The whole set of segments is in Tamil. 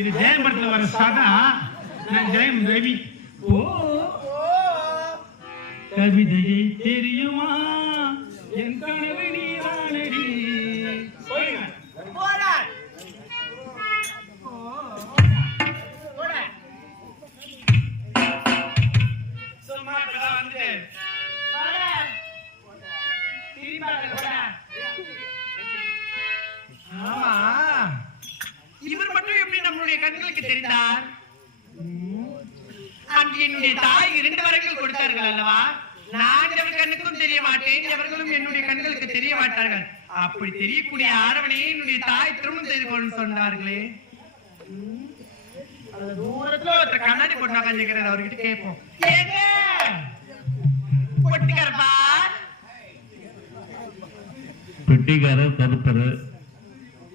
இது ஜெயம் படத்துல வர சாதா நான் ஜெயம் ரவி. ஓ கவிதையை தெரியுமா என் கனவு நீரானடி. இவர் மட்டும் எப்படி நம்மளுடைய கண்களுக்கு தெரிந்தார்? அன்று என்னுடைய தாய் 2 வரங்கள் கொடுத்தார்கள் அல்லவா? நான் எவர் கண்ணுக்கும் தெரிய மாட்டேன், எவர்களும் என்னுடைய கண்களுக்கு தெரிய மாட்டார்கள். அப்படி தெரியக்கூடிய ஆடவனையே என்னுடைய தாய் திருமணம் செய்து கொண்டு சொன்னார்களே. தூரத்துல ஒருத்தர் கண்ணாடி போட்டு உட்காந்துக்கிறார், அவர்கிட்ட கேட்போம். பொட்டிக்காரப்பா, பெட்டிக்காரர் கருப்பரு,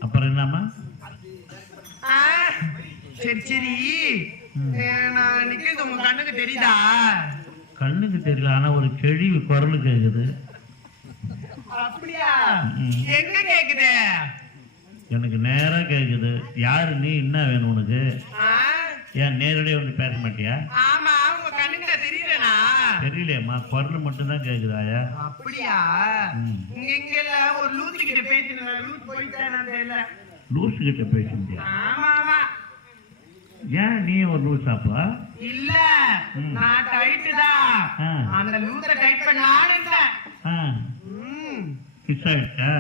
அப்புறம் என்னம்மா? சரி சரி, நான் நிக்கிறது உங்க கண்ணுக்கு தெரியுதா? கண்ணுக்கு தெரியல, ஆனா ஒரு கேள்வி குரல் கேக்குது. அப்படியா? எங்க கேக்குது? எனக்கு நேரா கேக்குது. யாரு நீ, என்ன வேணும் உனக்கு? ஏன் நேரடியா வந்து பேச மாட்டியா? ஆமா, உங்க கண்ணுக்கு தெரியலனா? தெரியலையம்மா, குரல் மட்டும் தான் கேக்குதாயா? அப்படியா? இங்க எல்லாம் ஒரு லூசு கிட்ட பேசினா லூசு போயிட்டானா தெரியல. லூசு கிட்ட பேசிட்டியா? ஆமா ஆமா. ஏன் நீ ஒரு லூசாப்பா? இல்ல, நான் டைட் தான். அந்த லூச டைட் பண்ண ஆள் இல்ல. கிஸ் ஆயிட்டா?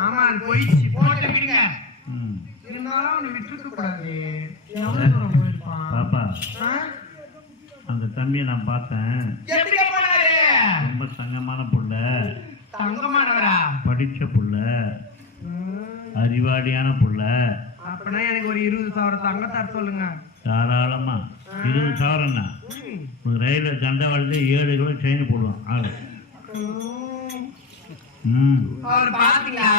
ஆமா, போயிடுச்சு. போட்டு விடுங்க. இருந்தாலும் அவனை விட்டுருக்க கூடாது. எவ்வளவு தூரம் போயிருப்பான் பாப்பா? அந்த தம்பியை நான் பார்த்தேன். எப்படி போனாரு? ரொம்ப தங்கமான புள்ள. தங்கமானவரா? படிச்ச புள்ள, அறிவாளியான புள்ள. அப்படின்னா எனக்கு ஒரு 20,000 தங்கத்தார் சொல்லுங்க. தாராளமா 20,000. ரயில்வே தண்டவாளத்துல 7 கிலோ செயின் போடுவான் ஆளு. அவர் பாத்தீங்களா?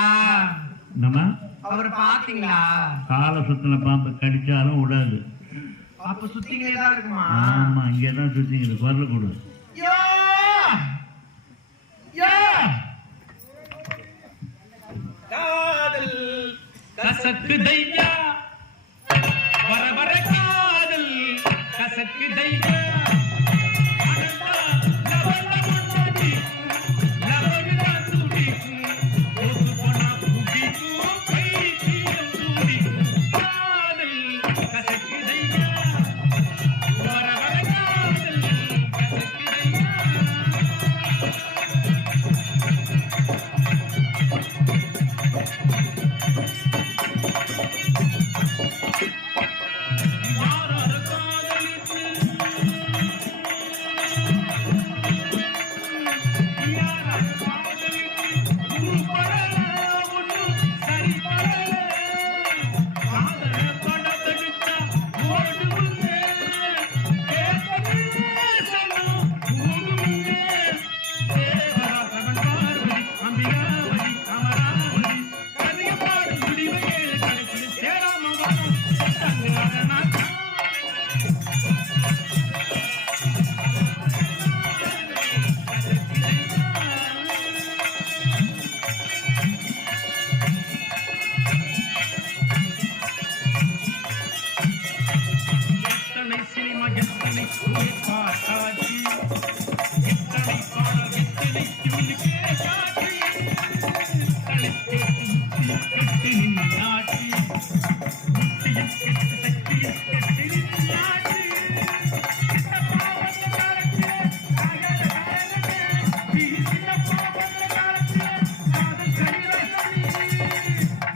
என்னம்மா? அவர் பாத்தீங்களா? காலை சுத்தின பாம்பு கடிச்சாலும் விடாது. அப்ப சுத்திங்களே தான் இருக்குமா? ஆமா, இங்கதான் சுத்திங்க. குரல் கொடு. காதல் கசக்கு தையா, வர வர காதல் கசக்கு தையா.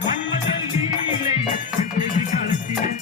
மன்மதன் லீலை காலத்தில்